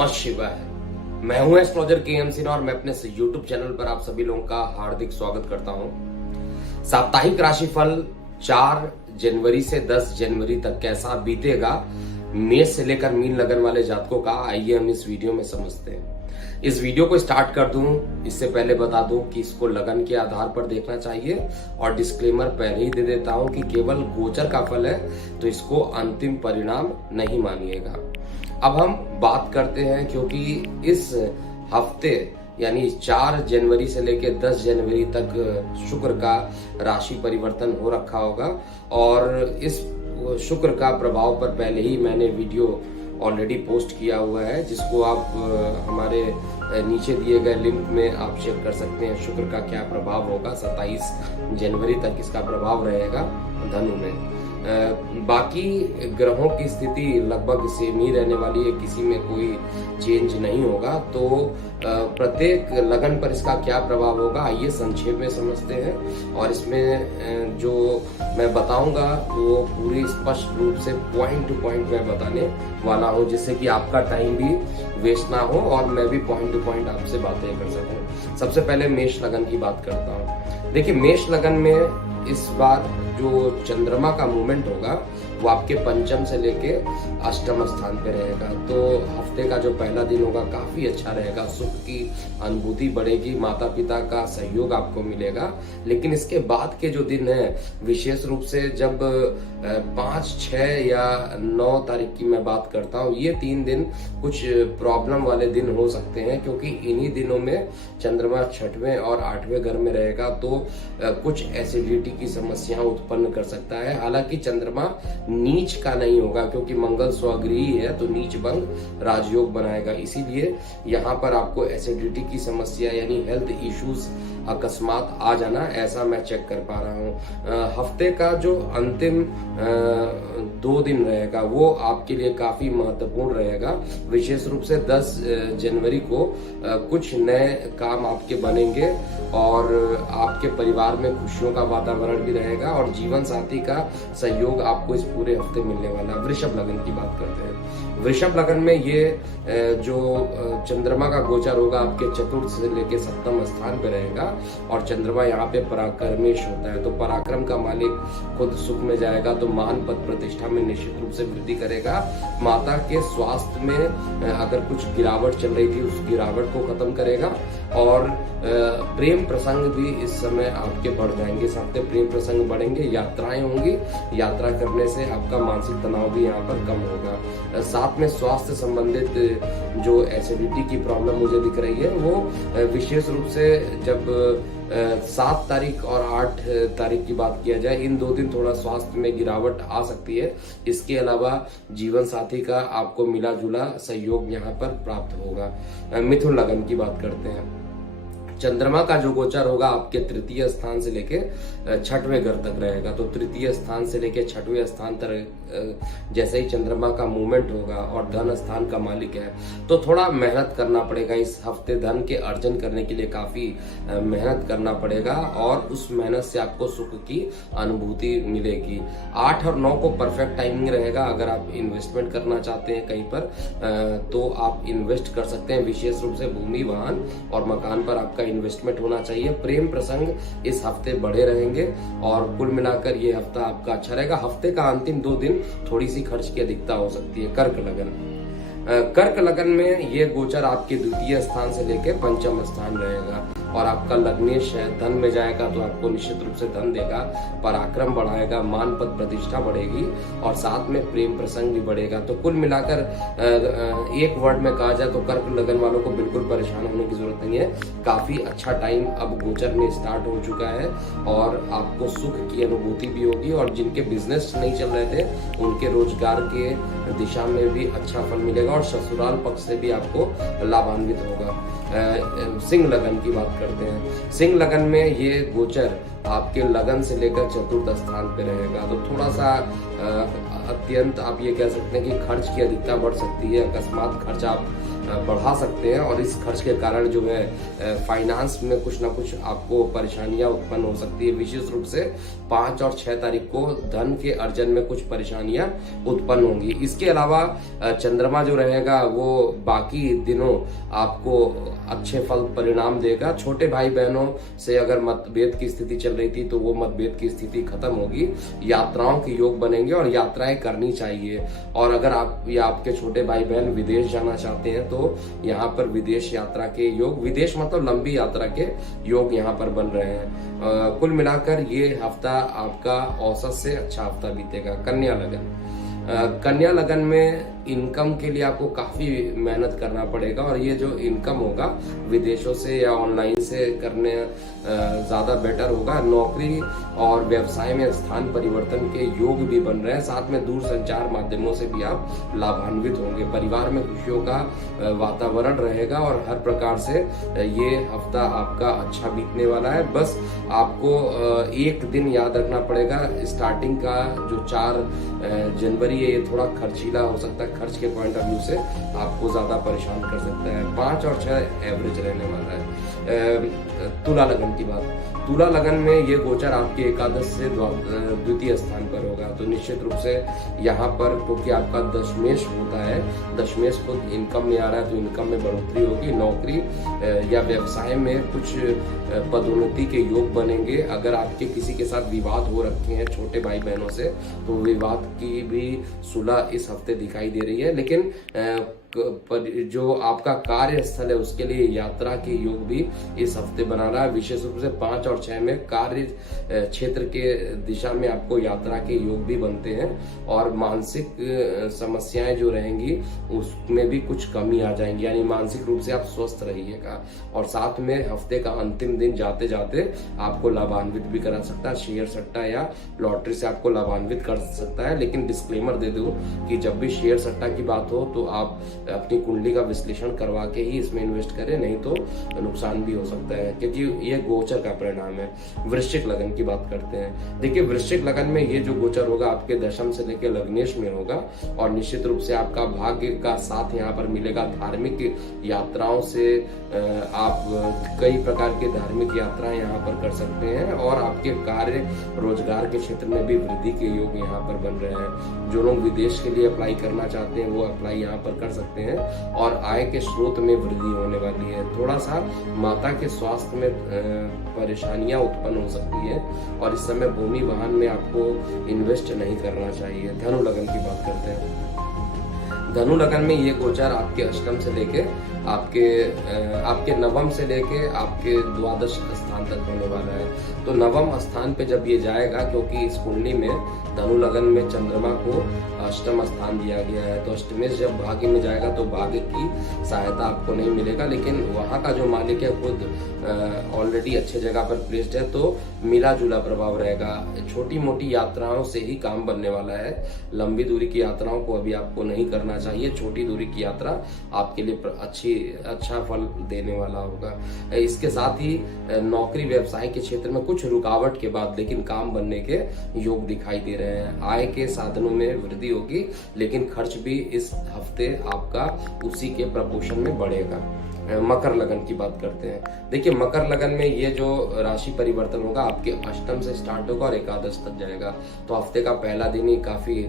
नमः शिवाय। मैं हूं एस्ट्रोलॉजर के सिन्हा और मैं अपने YouTube चैनल पर आप सभी लोगों का हार्दिक स्वागत करता हूं। साप्ताहिक राशिफल 4 जनवरी से 10 जनवरी तक कैसा बीतेगा मेष से लेकर मीन लगन वाले जातकों का, आइए हम इस वीडियो में समझते हैं। इस वीडियो को स्टार्ट कर दूं इससे पहले बता दूं कि इसको लगन के आधार पर देखना चाहिए और डिस्क्लेमर पहले ही दे देता हूं कि केवल गोचर का फल है, तो इसको अंतिम परिणाम नहीं मानिएगा। अब हम बात करते हैं, क्योंकि इस हफ्ते यानी 4 जनवरी से लेकर 10 जनवरी तक शुक्र का राशि परिवर्तन हो रखा होगा और इस शुक्र का प्रभाव पर पहले ही मैंने वीडियो ऑलरेडी पोस्ट किया हुआ है, जिसको आप हमारे नीचे दिए गए लिंक में आप चेक कर सकते हैं। शुक्र का क्या प्रभाव होगा, 27 जनवरी तक इसका प्रभाव रहेगा धनु में। बाकी ग्रहों की स्थिति लगभग सेम ही रहने वाली है, किसी में कोई चेंज नहीं होगा। तो प्रत्येक लगन पर इसका क्या प्रभाव होगा आइए संक्षेप में समझते हैं, और इसमें जो मैं बताऊंगा वो पूरी स्पष्ट रूप से पॉइंट टू पॉइंट मैं बताने वाला हूं, जिससे कि आपका टाइम भी वेस्ट ना हो और मैं भी पॉइंट टू पॉइंट आपसे बातें कर सकूं। सबसे पहले मेष लगन की बात करता हूं। देखिए, मेष लगन में इस बार जो चंद्रमा का मूवमेंट होगा वो आपके पंचम से लेके अष्टम स्थान पे रहेगा। तो हफ्ते का जो पहला दिन होगा काफी अच्छा रहेगा, सुख की अनुभूति बढ़ेगी, माता पिता का सहयोग आपको मिलेगा। लेकिन इसके बाद के जो दिन है, विशेष रूप से जब 5, 6 या 9 तारीख की मैं बात करता हूँ, ये 3 दिन कुछ प्रॉब्लम वाले दिन हो सकते हैं, क्योंकि इन्हीं दिनों में चंद्रमा 6वें और 8वें घर में रहेगा। तो कुछ एसिडिटी की समस्याएं उत्पन्न कर सकता है। हालांकि चंद्रमा नीच का नहीं होगा, क्योंकि मंगल स्वगृही है, तो नीच भंग राजयोग बनाएगा। इसीलिए यहाँ पर आपको एसिडिटी की समस्या यानी हेल्थ इश्यूज अकस्मात आ जाना, ऐसा मैं चेक कर पा रहा हूँ। हफ्ते का जो अंतिम 2 दिन रहेगा वो आपके लिए काफी महत्वपूर्ण रहेगा। विशेष रूप से 10 जनवरी को कुछ नए काम आपके बनेंगे और आपके परिवार में खुशियों का वातावरण भी रहेगा और जीवन साथी का सहयोग आपको इस पूरे हफ्ते मिलने वाला है। वृषभ लगन की बात करते हैं। वृषभ लगन में ये जो चंद्रमा का गोचर होगा आपके चतुर्थ से लेके 7वें स्थान पे रहेगा और चंद्रमा यहाँ पे पराक्रमेश होता है, तो पराक्रम का मालिक खुद सुख में जाएगा, तो मान पद प्रतिष्ठा में निश्चित रूप से वृद्धि करेगा। माता के स्वास्थ्य में अगर कुछ गिरावट चल रही थी उस गिरावट को खत्म करेगा और प्रेम प्रसंग भी इस समय आपके बढ़ जाएंगे। साथ प्रेम प्रसंग बढ़ेंगे, यात्राएं होंगी, यात्रा करने से आपका मानसिक तनाव भी यहाँ पर कम होगा। साथ में स्वास्थ्य संबंधित जो एसिडिटी की प्रॉब्लम मुझे दिख रही है वो विशेष रूप से जब 7 तारीख और 8 तारीख की बात किया जाए, इन 2 दिन थोड़ा स्वास्थ्य में गिरावट आ सकती है। इसके अलावा जीवन साथी का आपको मिला जुला सहयोग यहाँ पर प्राप्त होगा। मिथुन लगन की बात करते हैं। चंद्रमा का जो गोचर होगा आपके तृतीय स्थान से लेके 6वें घर तक रहेगा। तो तृतीय स्थान से लेके 6वें स्थान तक जैसे ही चंद्रमा का मूवमेंट होगा और धन स्थान का मालिक है, तो थोड़ा मेहनत करना पड़ेगा। इस हफ्ते धन के अर्जन करने के लिए काफी मेहनत करना पड़ेगा और उस मेहनत से आपको सुख की अनुभूति मिलेगी। 8 और 9 को परफेक्ट टाइमिंग रहेगा। अगर आप इन्वेस्टमेंट करना चाहते हैं कहीं पर तो आप इन्वेस्ट कर सकते हैं। विशेष रूप से भूमि, वाहन और मकान पर आपका इन्वेस्टमेंट होना चाहिए। प्रेम प्रसंग इस हफ्ते बढ़े रहेंगे और कुल मिलाकर ये हफ्ता आपका अच्छा रहेगा। हफ्ते का अंतिम 2 दिन थोड़ी सी खर्च की अधिकता हो सकती है। कर्क लगन। कर्क लगन में ये गोचर आपके द्वितीय स्थान से लेकर 5वें स्थान रहेगा और आपका लग्नेश है, धन में जाएगा तो आपको निश्चित रूप से धन देगा, पराक्रम बढ़ाएगा, मान पद प्रतिष्ठा बढ़ेगी और साथ में प्रेम प्रसंग भी बढ़ेगा। तो कुल मिलाकर एक वर्ड में कहा जाए तो कर्क लगन वालों को बिल्कुल परेशान होने की जरूरत नहीं है। काफी अच्छा टाइम अब गोचर में स्टार्ट हो चुका है और आपको सुख की अनुभूति भी होगी और जिनके बिजनेस नहीं चल रहे थे उनके रोजगार के दिशा में भी अच्छा फल मिलेगा और ससुराल पक्ष से भी आपको लाभान्वित होगा। सिंह लगन की बात करते हैं। सिंह लगन में ये गोचर आपके लगन से लेकर चतुर्थ स्थान पे रहेगा, तो थोड़ा सा अत्यंत आप ये कह सकते हैं कि खर्च की अधिकता बढ़ सकती है। अकस्मात खर्च आप बढ़ा सकते हैं और इस खर्च के कारण जो है फाइनेंस में कुछ ना कुछ आपको परेशानियां उत्पन्न हो सकती है। विशेष रूप से 5 और 6 तारीख को धन के अर्जन में कुछ परेशानियां उत्पन्न होंगी। इसके अलावा चंद्रमा जो रहेगा वो बाकी दिनों आपको अच्छे फल परिणाम देगा। छोटे भाई बहनों से अगर मतभेद की स्थिति चल रही थी तो वो मतभेद की स्थिति खत्म होगी। यात्राओं के योग बनेंगे और यात्राएं करनी चाहिए। और अगर आप या आपके छोटे भाई बहन विदेश जाना चाहते हैं तो यहाँ पर विदेश यात्रा के योग, विदेश मतलब लंबी यात्रा के योग यहाँ पर बन रहे हैं। कुल मिलाकर ये हफ्ता आपका औसत से अच्छा हफ्ता बीतेगा। कन्या लगन, कन्या लगन में इनकम के लिए आपको काफी मेहनत करना पड़ेगा और ये जो इनकम होगा विदेशों से या ऑनलाइन से करने ज्यादा बेटर होगा। नौकरी और व्यवसाय में स्थान परिवर्तन के योग भी बन रहे हैं। साथ में दूर संचार माध्यमों से भी आप लाभान्वित होंगे। परिवार में खुशियों का वातावरण रहेगा और हर प्रकार से ये हफ्ता आपका अच्छा बीतने वाला है। बस आपको एक दिन याद रखना पड़ेगा, स्टार्टिंग का जो 4 जनवरी है ये थोड़ा खर्चीला हो सकता है। खर्च के पॉइंट ऑफ व्यू से आपको ज्यादा परेशान कर सकता है। 5 और 6 एवरेज रहने वाला है। तुला लगन की बात, तुला लगन में ये गोचर आपके एकादश से द्वितीय स्थान पर होगा, तो निश्चित रूप से यहाँ पर क्योंकि आपका दशमेश होता है, दशमेश को इनकम में आ रहा है तो इनकम में बढ़ोतरी होगी। नौकरी या व्यवसाय में कुछ पदोन्नति के योग बनेंगे। अगर आपके किसी के साथ विवाद हो रखे हैं छोटे भाई बहनों से तो विवाद की भी सुलह इस हफ्ते दिखाई दे रही है। लेकिन जो आपका कार्य स्थल है उसके लिए यात्रा के योग भी इस हफ्ते बना रहा है। विशेष रूप से 5 और 6 में कार्य क्षेत्र के दिशा में आपको यात्रा के योग भी बनते हैं और मानसिक समस्याएं जो रहेंगी उसमें भी कुछ कमी आ जाएंगी, यानी मानसिक रूप से आप स्वस्थ रहिएगा। और साथ में हफ्ते का अंतिम दिन जाते जाते आपको लाभान्वित भी करा सकता है। शेयर सट्टा या लॉटरी से आपको लाभान्वित कर सकता है। लेकिन डिस्क्लेमर दे दूं कि जब भी शेयर सट्टा की बात हो तो आप अपनी कुंडली का विश्लेषण करवा के ही इसमें इन्वेस्ट करें, नहीं तो नुकसान भी हो सकता है क्योंकि ये गोचर का परिणाम है। वृश्चिक लगन की बात करते हैं। देखिए वृश्चिक लगन में ये जो गोचर होगा आपके दशम से लेकर लग्नेश में होगा और निश्चित रूप से आपका भाग्य का साथ यहाँ पर मिलेगा। धार्मिक यात्राओं से आप कई प्रकार की धार्मिक यात्राएं यहाँ पर कर सकते हैं और आपके कार्य रोजगार के क्षेत्र में भी वृद्धि के योग यहाँ पर बन रहे हैं। जो लोग विदेश के लिए अप्लाई करना चाहते हैं वो अप्लाई यहाँ पर कर सकते हैं और आय के स्रोत में वृद्धि होने वाली है। थोड़ा सा माता के स्वास्थ्य में परेशानियां उत्पन्न हो सकती है और इस समय भूमि वाहन में आपको इन्वेस्ट नहीं करना चाहिए। धनु लगन की बात करते हैं। धनु लगन में ये गोचर आपके अष्टम से लेके आपके नवम से लेके आपके द्वादश स्थान तक होने वाला है। तो नवम स्थान पे जब ये जाएगा, क्योंकि इस कुंडली में धनु लगन में चंद्रमा को अष्टम स्थान दिया गया है, तो अष्टमेश जब भाग्य में जाएगा तो भाग्य की सहायता आपको नहीं मिलेगा। लेकिन वहां का जो मालिक है खुद ऑलरेडी अच्छे जगह पर प्लेस्ड है, तो मिला जुला प्रभाव रहेगा। छोटी मोटी यात्राओं से ही काम बनने वाला है। लंबी दूरी की यात्राओं को अभी आपको नहीं करना चाहिए। छोटी दूरी की यात्रा आपके लिए अच्छा फल देने वाला होगा। इसके साथ ही नौकरी व्यवसाय के क्षेत्र में कुछ रुकावट के बाद लेकिन काम बनने के योग दिखाई दे रहे हैं। आय के साधनों में वृद्धि होगी लेकिन खर्च भी इस हफ्ते आपका उसी के प्रपोर्शन में बढ़ेगा। मकर लगन की बात करते हैं। देखिए मकर लगन में ये जो राशि परिवर्तन होगा आपके अष्टम से स्टार्ट होगा और एकादश तक जाएगा। तो हफ्ते का पहला दिन ही काफी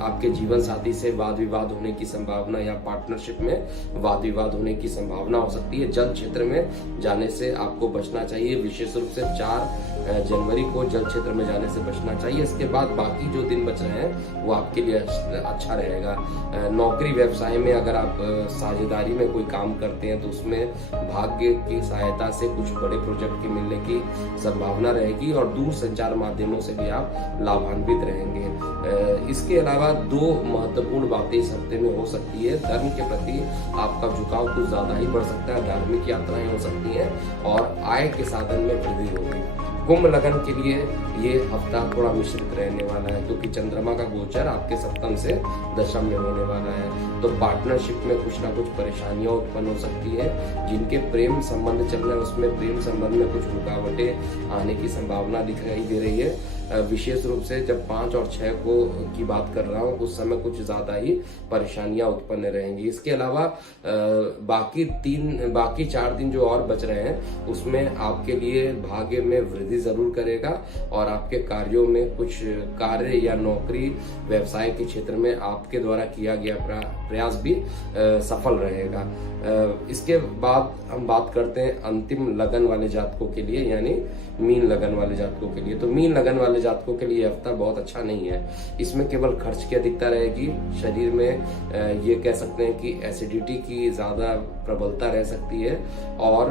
आपके जीवन साथी से वाद विवाद होने की संभावना या पार्टनरशिप में वाद विवाद होने की संभावना हो सकती है। जल क्षेत्र में जाने से आपको बचना चाहिए। विशेष रूप से 4 जनवरी को जल क्षेत्र में जाने से बचना चाहिए। इसके बाद बाकी जो दिन बच रहे हैं वो आपके लिए अच्छा रहेगा। नौकरी व्यवसाय में अगर आप साझेदारी में कोई काम करते हैं तो उसमें भाग्य की सहायता से कुछ बड़े प्रोजेक्ट के मिलने की संभावना रहेगी और दूर संचार माध्यमों से भी आप लाभान्वित रहेंगे। इसके अलावा 2 महत्वपूर्ण बातें इस हफ्ते में हो सकती है। धर्म के प्रति आपका झुकाव कुछ ज्यादा ही बढ़ सकता है। धार्मिक यात्राएं हो सकती हैं और आय के साधन में वृद्धि होगी। कुंभ लगन के लिए ये हफ्ता थोड़ा मिश्रित रहने वाला है क्योंकि चंद्रमा का गोचर आपके सप्तम से दशम में होने वाला है। तो पार्टनरशिप में कुछ ना कुछ परेशानियां उत्पन्न हो सकती है। जिनके प्रेम संबंध चल रहे हैं उसमें प्रेम संबंध में कुछ रुकावटें आने की संभावना दिखाई दे रही है। विशेष रूप से जब 5 और 6 को की बात कर रहा हूँ उस समय कुछ ज्यादा ही परेशानियां उत्पन्न रहेंगी। इसके अलावा बाकी 4 दिन जो और बच रहे हैं उसमें आपके लिए भाग्य में वृद्धि जरूर करेगा और आपके कार्यों में कुछ कार्य या नौकरी व्यवसाय के क्षेत्र में आपके द्वारा किया गया प्रयास भी सफल रहेगा। इसके बाद हम बात करते हैं अंतिम लगन वाले जातकों के लिए, यानी मीन लगन वाले जातकों के लिए। तो मीन लगन वाले जातकों के लिए हफ्ता बहुत अच्छा नहीं है। इसमें केवल खर्च की अधिकता रहेगी। शरीर में ये कह सकते हैं कि एसिडिटी की ज्यादा प्रबलता रह सकती है और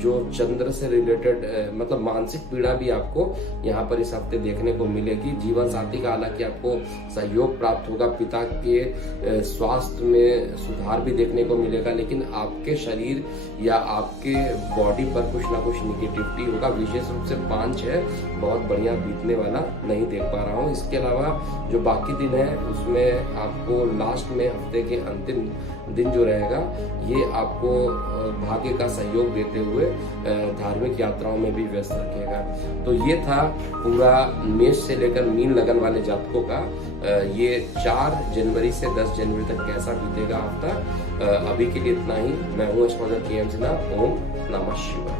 जो चंद्र से रिलेटेड मतलब मानसिक पीड़ा भी आपको यहाँ पर इस हफ्ते देखने को मिलेगी। जीवन साथी का हालांकि आपको सहयोग प्राप्त होगा, पिता के स्वास्थ्य में सुधार भी देखने को मिलेगा, लेकिन आपके शरीर या आपके बॉडी पर कुछ ना कुछ निगेटिविटी होगा। विशेष रूप से 5-6 बहुत बढ़िया बीतने वाला नहीं देख पा रहा हूँ। इसके अलावा जो बाकी दिन है उसमें आपको लास्ट में हफ्ते के अंतिम दिन जो रहेगा ये आपको भाग्य का सहयोग देते हुए धार्मिक यात्राओं में भी व्यस्त रखेगा। तो ये था पूरा मेष से लेकर मीन लगन वाले जातकों का ये 4 जनवरी से 10 जनवरी तक कैसा बीतेगा हफ्ता। अभी के लिए इतना ही। मैं हूँ एस्ट्रोलॉजर के.एम. सिन्हा। ओम नमः शिवाय।